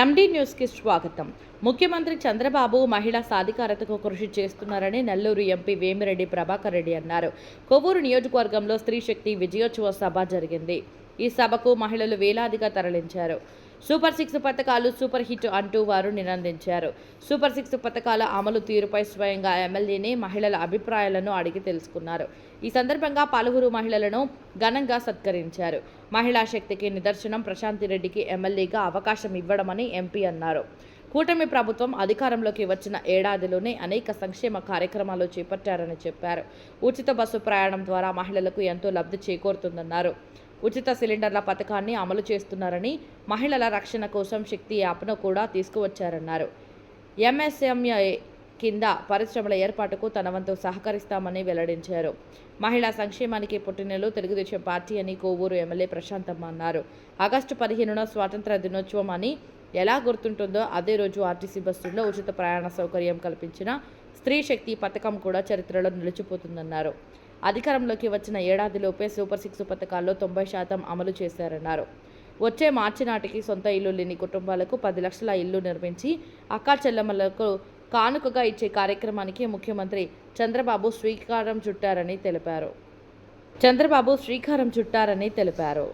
ఎండి న్యూస్కి స్వాగతం. ముఖ్యమంత్రి చంద్రబాబు మహిళా సాధికారతకు కృషి చేస్తున్నారని నెల్లూరు ఎంపీ వేమిరెడ్డి ప్రభాకర్ రెడ్డి అన్నారు. కొవ్వూరు నియోజకవర్గంలో స్త్రీ శక్తి విజయోత్సవ సభ జరిగింది. ఈ సభకు మహిళలు వేలాదిగా తరలించారు. సూపర్ సిక్స్ పథకాలు సూపర్ హిట్ అంటూ వారు నినందించారు. సూపర్ సిక్స్ పథకాల అమలు తీరుపై స్వయంగా ఎమ్మెల్యేని మహిళల అభిప్రాయాలను అడిగి తెలుసుకున్నారు. ఈ సందర్భంగా పలువురు మహిళలను ఘనంగా సత్కరించారు. మహిళా శక్తికి నిదర్శనం ప్రశాంతి రెడ్డికి ఎమ్మెల్యేగా అవకాశం ఇవ్వడమని ఎంపీ అన్నారు. కూటమి ప్రభుత్వం అధికారంలోకి వచ్చిన ఏడాదిలోనే అనేక సంక్షేమ కార్యక్రమాలు చేపట్టారని చెప్పారు. ఉచిత బస్సు ప్రయాణం ద్వారా మహిళలకు ఎంతో లబ్ధి చేకూరుతుందన్నారు. ఉచిత సిలిండర్ల పథకాన్ని అమలు చేస్తున్నారని మహిళల రక్షణ కోసం శక్తి యాప్ను కూడా తీసుకువచ్చారన్నారు. ఎంఎస్ఎంఏ కింద పరిశ్రమల ఏర్పాటుకు తన వంతు సహకరిస్తామని వెల్లడించారు. మహిళా సంక్షేమానికి పుట్టినలు తెలుగుదేశం పార్టీ అని కోవూరు ఎమ్మెల్యే ప్రశాంతమ్మ అన్నారు. ఆగస్టు పదిహేనున స్వాతంత్ర దినోత్సవం అని ఎలా గుర్తుంటుందో అదే రోజు ఆర్టీసీ బస్సుల్లో ఉచిత ప్రయాణ సౌకర్యం కల్పించిన స్త్రీ శక్తి పథకం కూడా చరిత్రలో నిలిచిపోతుందన్నారు. అధికారంలోకి వచ్చిన ఏడాదిలోపే సూపర్ సిక్స్ పథకాల్లో తొంభై శాతం అమలు చేశారన్నారు. వచ్చే మార్చి నాటికి సొంత ఇల్లు లేని కుటుంబాలకు పది లక్షల ఇల్లు నిర్మించి అక్కా చెల్లెమ్మలకు కానుకగా ఇచ్చే కార్యక్రమానికి ముఖ్యమంత్రి చంద్రబాబు శ్రీకారం చుట్టారని తెలిపారు. చంద్రబాబు శ్రీకారం చుట్టారని తెలిపారు.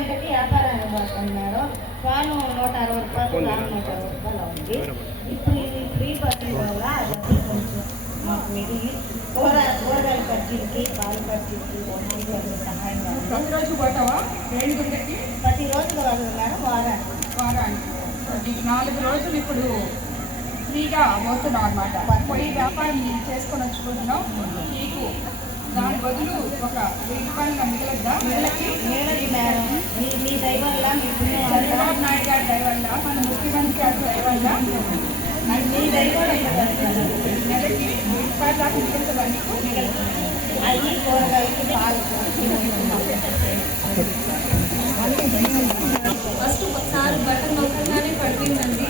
ఒకటి వ్యాపారాన్ని పోతున్నారు ఫ్యాను నూట అరవై రూపాయలు ఫ్యాన్ నూట అరవై రూపాయలు ఉంది ఇప్పుడు ఈ ఫ్రీ బస్సుల వల్ల కొంచెం మాకు మిగిలి కూర కూరగాయల ఖర్చులకి పాల ఖర్చులకి కొంచెం సహాయంగా ప్రతిరోజు గంటలకి? ప్రతిరోజు కాదు మేడం వారానికి. వారానికి. నీకు నాలుగు రోజులు ఇప్పుడు ఫ్రీగా పోతున్నావు అనమాట పోయి వ్యాపారం చేసుకొని వచ్చుకుంటున్నావు నీకు దాని బదులు ఒక వెయ్యి రూపాయలు మిగలద్దా? మీ మీ దయ వల్ల మీ పుణ్యం వల్ల చంద్రబాబు నాయుడు గారి మన ముఖ్యమంత్రి గారి మీ. నెలకి వెయ్యి రూపాయలు దాకా నీకు? అవి పాలు. ఫస్ట్ ఒకసారి బటన్ నొక్కగానే పడిపోయిందండి.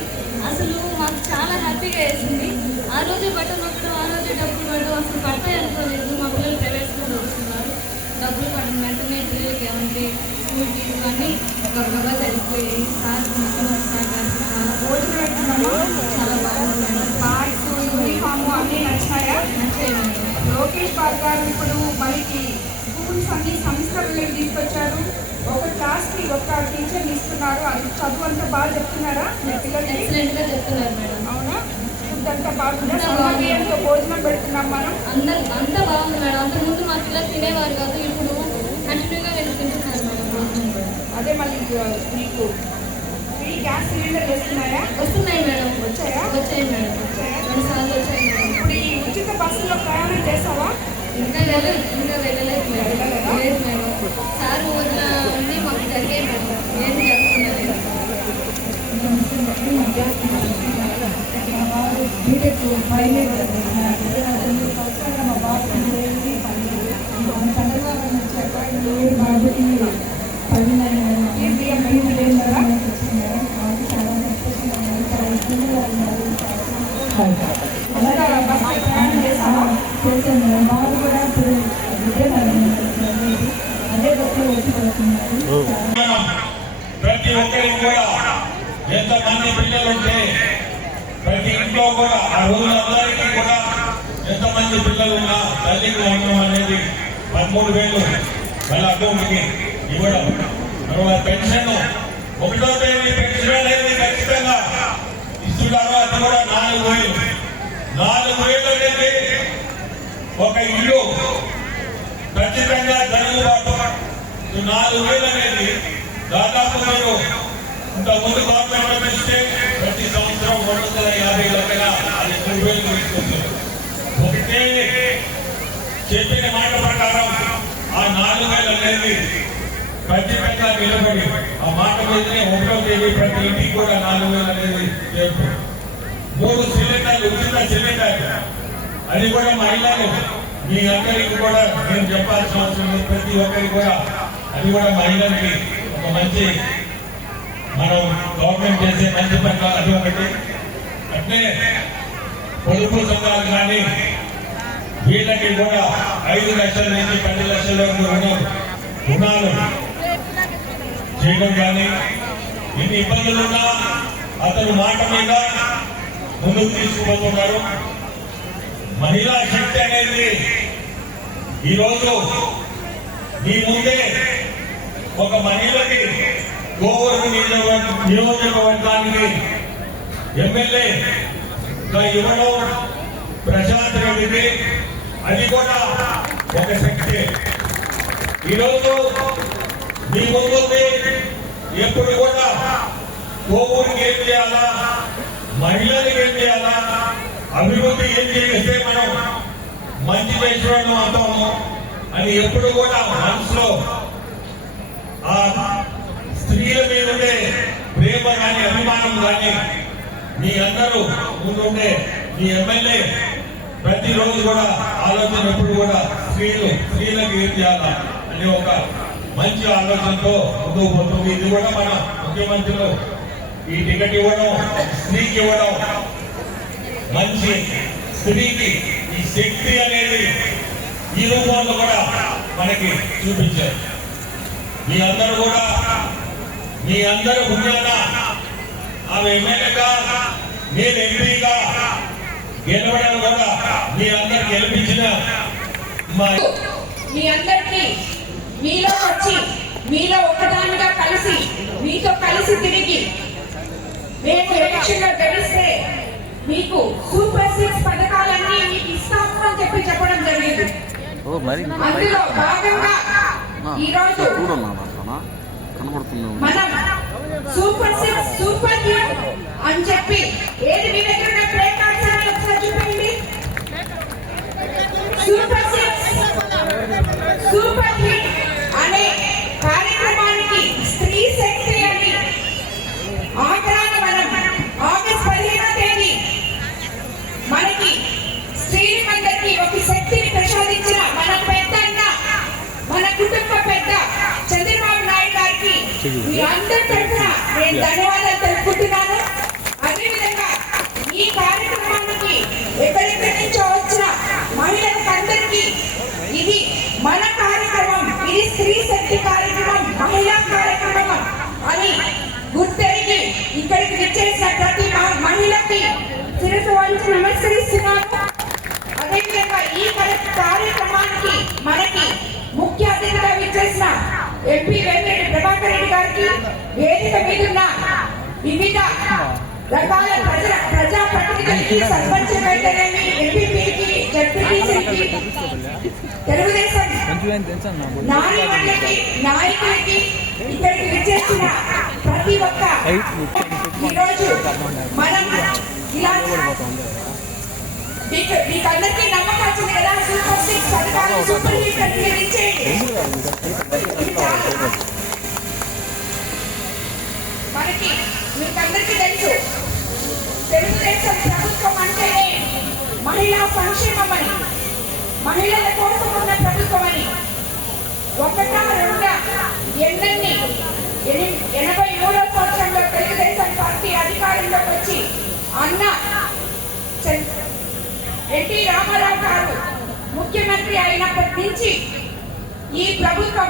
అసలు మాకు చాలా హ్యాపీగా వేసింది. ఆ రోజే బటన్ నొక్కడం ఆ రోజే డబ్బులు పడడం అసలు పడతాయి అనుకోలేదు మా పిల్లలు ప్రైవేట్ స్కూల్లో వస్తున్నారు డబ్బులు పడడం పిల్లలకి ఏమంటే స్కూల్ ఫీజు అన్నీ గబగబా సరిపోయాయి సార్ సార్ గారికి చాలా బాగుంది. పార్క్ యూనిఫామ్ అన్నీ నచ్చాయా? నచ్చాయి. లోకేష్ బాబు గారు ఇప్పుడు మనకి స్కూల్స్ అన్ని సంస్కరణలు తీసుకొచ్చారు. ఒక క్లాస్కి ఒక టీచర్ ఇస్తున్నారు. అది చదువు అంతా బాగా చెప్తున్నారా? ఎక్సలెంట్గా చెప్తున్నారు మేడం. అవునా? ఫుడ్ అంతా బాగుందా అంతా బాగుంది. సమన్వయంతో భోజనం పెడుతున్నాం మనం. అందరు అంతా బాగుంది మేడం. అంతకుముందు మా పిల్లలు తినేవారు కాదు. ఇప్పుడు కంటిన్యూగా వెళ్ళి తింటున్నారు మేడం భోజనం కూడా. అదే మళ్ళీ మీకు ఫ్రీ గ్యాస్ సిలిండర్ వస్తున్నాయా? వస్తున్నాయి మేడం. వచ్చాయా? వచ్చాయి మేడం. రెండు సార్లు వచ్చాయి మేడం. ఇప్పుడు ఈ ఉచిత బస్సులో ప్రయాణం చేసావా ఇంకా వెళ్ళలేదు ఇంకా వెళ్ళలేదు మేడం? లేదు మేడం. సార్ ఊర్ల అన్నీ మాకు జరిగాయి మేడం. ఏం జరుగుతున్నది బీటెక్ మా బాబు చంద్రబాబు వచ్చాక ఏడు కాబట్టి పదిహేను ఈజీగా మెయింటైన్ చేస్తారా చాలా సంతోషంగా ఉంది. చాలా ఇబ్బందిగా ఉన్నారు అంతా బస్సులో ప్రయాణం చేసావా చేశాను బాబు కూడా ఇప్పుడు విజయనగరం చదివేది. అదే బస్సులో వచ్చి పడుతున్నారు ప్రతి ఒక్కరికి కూడా ఎంతమంది పిల్లలుంటే ప్రతి ఇంట్లో కూడా ఆ రోజులందరికీ కూడా ఎంతమంది పిల్లలు ఉన్నా తల్లికి ఉండడం అనేది పదమూడు వేలు వాళ్ళ అకౌంట్కి ఇవ్వడం. తర్వాత పెన్షన్ ఒకటో తేదీ పెన్షన్ అనేది ఖచ్చితంగా ఇస్తున్నారు అది కూడా నాలుగు వేలు. నాలుగు వేలు అనేది ఒక ఇల్లు ఖచ్చితంగా జరుగుబాటు ఈ నాలుగు వేలు అనేది దాదాపు మీరు ఇంత ముందు గవర్నమెంట్ ఇస్తే ప్రతి సంవత్సరం రెండు వందల యాభై లక్షల అది మూడు వేలు తీసుకొచ్చారు ఒకటే చెప్పిన మాట ప్రకారం ఆ నాలుగు వేలు అనేది ఖచ్చితంగా నిలబడి ఆ మాట మీదనే ఒకటో తేదీ ప్రతి ఇంటికి కూడా నాలుగు వేలు అనేది రేపు మూడు సిలిండర్లు ఉచిత సిలిండర్ అది కూడా మహిళలు మీ అందరికీ కూడా నేను చెప్పాల్సిన అవసరం లేదు. ప్రతి ఒక్కరికి కూడా అది కూడా మహిళలకి ఒక మంచి మనం గవర్నమెంట్ చేసే మంచి పట్ల అది ఒకటి. అట్లే పొదుపు సంఘాలు కానీ వీళ్ళకి కూడా ఐదు లక్షల నుంచి పది లక్షల వరకు రుణం రుణాలు చేయడం కానీ ఎన్ని ఇబ్బందులున్నా అతను మాట మీద ముందుకు తీసుకుపోతున్నారు. మహిళా శక్తి అనేది ఈరోజు మీ ముందే ఒక మహిళకి గోవర్ధన నియోజకవర్గానికి ఎమ్మెల్యే ఇవ్వడం ప్రశాంత్ రెడ్డికి అది కూడా ఒక శక్తి. ఈరోజు మీ ముందుంది ఎప్పుడు కూడా కోవూరికి ఏం చేయాలా? మహిళలకు ఏం చేయాలా? అభివృద్ధి ఏం చేస్తే మనం మంచి చేసిన అవుతాము అని ఎప్పుడు కూడా మనసులో ఆ స్త్రీల మీద ఉండే ప్రేమ కానీ అభిమానం కానీ మీ అందరూ ముందుండే మీ ఎమ్మెల్యే ప్రతిరోజు కూడా ఆలోచన ఎప్పుడు కూడా స్త్రీలు స్త్రీలకు ఏం చేయాలా అనే ఒక మంచి ఆలోచనతో ముందుకు పోతుంది. ఇది కూడా మన ముఖ్యమంత్రులు ఈ టికెట్ ఇవ్వడం స్త్రీకి ఇవ్వడం మంచి స్త్రీకి ఈ శక్తి అనేది ఈ రూపంలో కూడా మనకి చూపించారు. మీ అందరూ కూడా మీ అందరూ పుణ్యాన ఆమె ఎమ్మెల్యేగా నేను ఎంపీగా గెలవడం కూడా మీ అందరు గెలిపించిన మా మీ అందరికీ మీలో వచ్చి మీలో ఒకదానిగా కలిసి మీతో కలిసి తిరిగి మేము ఎలక్షన్లో గెలిస్తే మీకు సూపర్ సిక్స్ పథకాలన్నీ మీకు ఇస్తాము అని చెప్పి చెప్పడం జరిగింది. ఓ మరి అందులో భాగంగా చూడన్నా? కనబడుతున్నావు సూపర్ సిక్స్ సూపర్ హిట్ అని చెప్పి ఏది మీ దగ్గర ఉన్న ప్లే కార్డ్స్ అని ఒకసారి చూపించండి. సూపర్ సిక్స్ సూపర్ హిట్ అనే కార్యక్రమానికి స్త్రీ శక్తి అని ఆగ్రాన మనం ఆగస్ట్ పదిహేనో తేదీ మనకి స్త్రీలందరికీ ఒక శక్తిని ప్రసాదించిన మన పెద్ద అన్న మన కుటుంబ పెద్ద చంద్రబాబు నాయుడు గారికి మీ అందరి తరఫున నేను ధన్యవాదాలు తెలుపుకుంటున్నాను. అదేవిధంగా ఈ కార్యక్రమానికి ఎక్కడెక్కడి నుంచో వచ్చిన మహిళలకు అందరికీ ఇది మన కార్యక్రమం ఇది స్త్రీ శక్తి కార్యక్రమం మహిళా కార్యక్రమం అని గుర్తెరిగి ఇక్కడికి విచ్చేసిన ప్రతి మహిళకి శిరసు వంచి నమస్కరిస్తున్నాను. అదేవిధంగా ఈ కర- కార్యక్రమానికి మనకి ఎంపీ వెంకరెడ్డి ప్రభాకర్ రెడ్డి గారికి వేదిక మీద వివిధ రకాల ప్రజల ప్రజా ప్రతినిధులకి సర్పంచ్ అయితేనేమి ఎంపీపీకి జడ్పీటీసీకి తెలుగుదేశం నాయకులకి నాయకులకి ఇక్కడికి విచ్చేసిన ప్రతి ఒక్క ఈరోజు మనం ఇలా మీకు అందరికీ నమ్మకం వచ్చింది కదా? సూపర్ సిక్స్ పథకాలు సూపర్ హిట్ అని ఇచ్చేయండి అందరికీ తెలుసు. తెలుగుదేశం ప్రభుత్వం అంటేనే మహిళా సంక్షేమం అని మహిళల కోసం ఉన్న ప్రభుత్వం అని ఒకటా రెండా ఎన్నెన్ని ఎని- ఎనభై మూడో సంవత్సరంలో తెలుగుదేశం పార్టీ అధికారంలోకి వచ్చి అన్న ఎన్టీ రామారావు గారు ముఖ్యమంత్రి అయినప్పటి నుంచి ఈ ప్రభుత్వం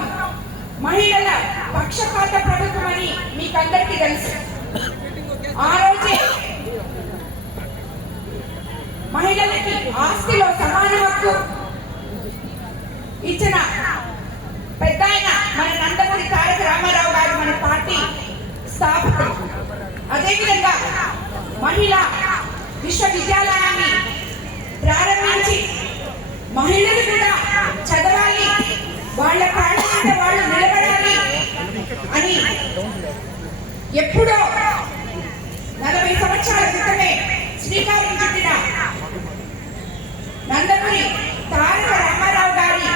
మహిళల పక్షపాత ప్రభుత్వం అని మీకు అందరికీ తెలుసు. ఆ రోజే మహిళలకి ఆస్తిలో సమాన హక్కు ఇచ్చిన పెద్ద ఆయన మన నందమూరి తారక రామారావు గారు మన పార్టీ స్థాపకులు అదేవిధంగా మహిళ విశ్వవిద్యాలయాన్ని ప్రారంభించి మహిళలు కూడా చదవాలి. వాళ్ళ కాళ్ళ వాళ్ళు నిలబడాలి అని ఎప్పుడో నలభై సంవత్సరాల క్రితమే శ్రీకారం చెందిన నందమూరి తారక రామారావు గారి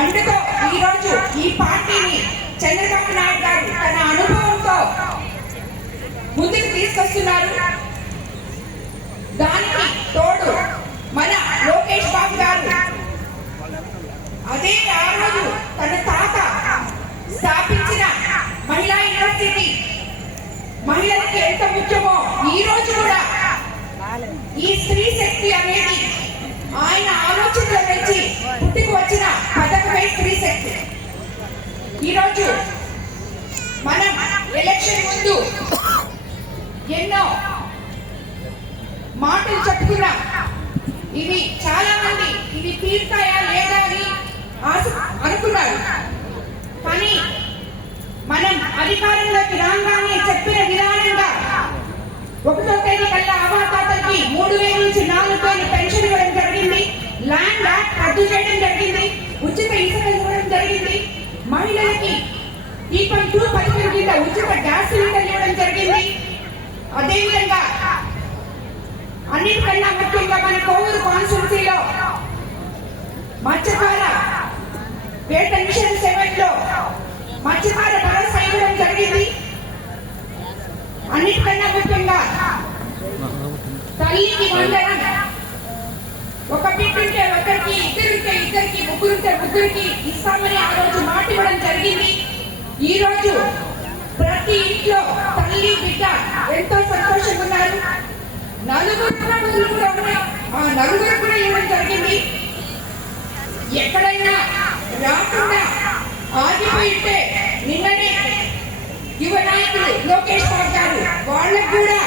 అందుకో ఈరోజు ఈ పార్టీని చంద్రబాబు నాయుడు గారు తన అనుభవంతో ముందుకు తీసుకొస్తున్నారు. దానికి తోడు మన లోకేష్ బాబు గారు తీరుతాయా లేదా అని ఆశ అనుకున్నారు. కానీ మనం అధికారంలోకి రాగానే చెప్పిన విధానంగా ఒకటో తేదీ కల్లా అవాతాతలకి మూడు వేల నుంచి నాలుగు వేలు పెన్షన్ ఇవ్వడం జరిగింది. ల్యాండ్ యాక్ట్ రద్దు చేయడం జరిగింది. ఉచిత ఇసుక ఇవ్వడం జరిగింది. మహిళలకి దీపం టూ పథకం కింద ఉచిత గ్యాస్ సిలిండర్ ఇవ్వడం జరిగింది. అదేవిధంగా అన్నిటికన్నా ముఖ్యంగా మన కోవూరు కాన్స్టిట్యున్సీలో మత్స్యకార వేట మిషన్ సెవెన్లో మత్స్యకార ధర ఇవ్వడం జరిగింది. అన్నిటికన్నా ముఖ్యంగా తల్లికి వందనం. ఒక బిడ్డుంటే ఒకరికి ఇద్దరుంటే ఇద్దరికి ముగ్గురుంటే ముగ్గురికి ఇస్తామని ఆ రోజు మాట ఇవ్వడం జరిగింది. ఈ రోజు ప్రతి ఇంట్లో తల్లి బిడ్డ ఎంతో సంతోషంగా ఉన్నారు నలుగురు కూడా కూడా ఉన్నాయి. ఆ నలుగురు కూడా ఇవ్వడం జరిగింది. ఎక్కడైనా రాకుండా ఆగిపోయింటే లోకేష్ సార్ గారు వాళ్ళకు కూడా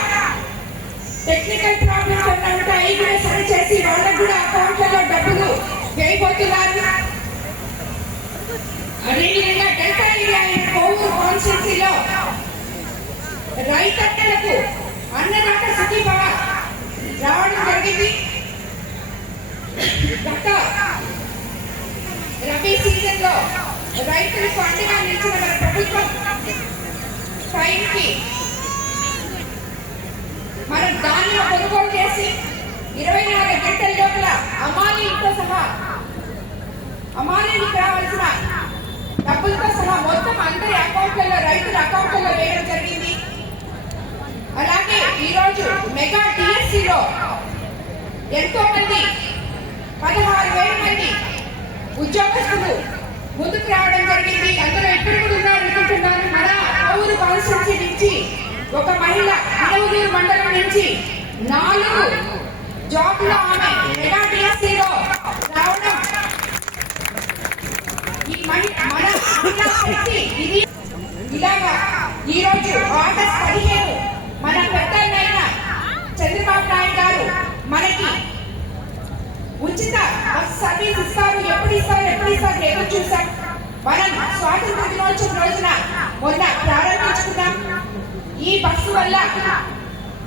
టెక్నికల్ ప్రాబ్లమ్స్ ఉన్నట్టు అవి కూడా సరి చేసి వాళ్ళకు కూడా అకౌంట్లలో డబ్బులు వేయబోతున్నారు. అదేవిధంగా డెల్టా ఏరియా కోవూరు కాన్స్టిట్యూన్సీలో రైతన్నలకు అన్నదాత సుఖీభవ రావడం జరిగింది. గత రబీ సీజన్లో రైతులకు అండగా నిలిచిన మన ప్రభుత్వం టైంకి మనం ధాన్యం కొనుగోలు చేసి ఇరవై నాలుగు గంటల లోపల అమాలీలతో సహా అమాలీలకు రావాల్సిన డబ్బులతో సహా మొత్తం అందరి అకౌంట్లలో రైతుల అకౌంట్లలో వేయడం జరిగింది. అలాగే ఈరోజు మెగా టిఎస్సిలో ఎంతో మంది పదహారు వేల మంది ఉద్యోగస్తులు ముందుకు రావడం జరిగింది. అందులో ఇప్పుడు కూడా ఉన్నారు అనుకుంటున్నాను మన ఊరు కాన్స్టిట్యూన్సీ నుంచి ఒక మహిళ ఇరవూరు మండలం నుంచి నాలుగు జాబ్లో ఆమె మెగా రావడం. ఈ మహి- మన శక్తి ఇది. ఇలాగా ఈ రోజు ఆగస్ట్ పదిహేను మన పెద్దన్నైన చంద్రబాబు నాయుడు గారు మనకి ఉచిత బస్ సర్వీస్ ఇస్తారు. ఎప్పుడు ఇస్తారు ఎప్పుడు ఇస్తారు ఎదురు చూసాం మనం స్వాతంత్ర దినోత్సవం రోజున మొన్న ప్రారంభించుకున్నాం ఈ బస్సు వల్ల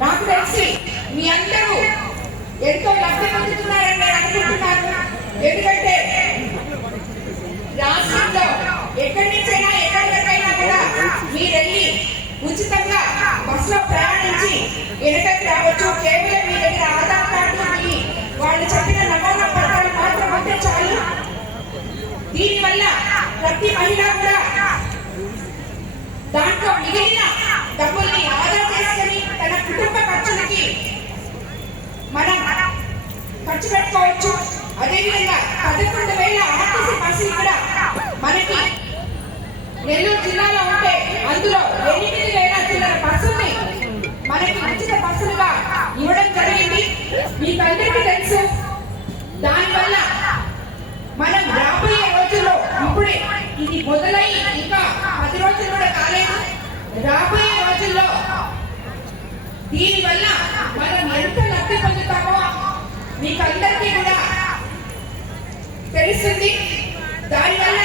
నాకు తెలిసి మీ అందరూ ఎంతో లబ్ధి పొందుతున్నారని నేను అనుకుంటున్నాను. ఎందుకంటే రాష్ట్రంలో ఎక్కడి నుంచైనా ఎక్కడి వరకైనా కూడా మీరు వెళ్ళి ఉచితంగా బస్సులో ప్రయాణించి వెనకకి రావచ్చు. కేవలం మీ దగ్గర ఆధార్ కార్డు మీ వాళ్ళు చెప్పిన నమూనా పత్రాలు మాత్రం ఉంటే చాలు. దీనివల్ల ప్రతి మహిళ కూడా దాంట్లో మిగిలిన డబ్బుల్ని ఆదా చేసుకుని తన కుటుంబ ఖర్చులకి మనం ఖర్చు పెట్టుకోవచ్చు. అదేవిధంగా పదకొండు వేల ఆర్టీసీ బస్సులు కూడా మనకి నెల్లూరు జిల్లాలో ఉంటే అందులో ఎనిమిది వేల చిల్లర బస్సుల్ని మనకి ఉచిత బస్సులుగా ఇవ్వడం జరిగింది. మీకు అందరికీ తెలుసు రాబోయే రోజుల్లో దీనివల్ల మనం ఎంత లబ్ధి పొందుతామో మీకందరికీ కూడా తెలుస్తుంది. దానివల్ల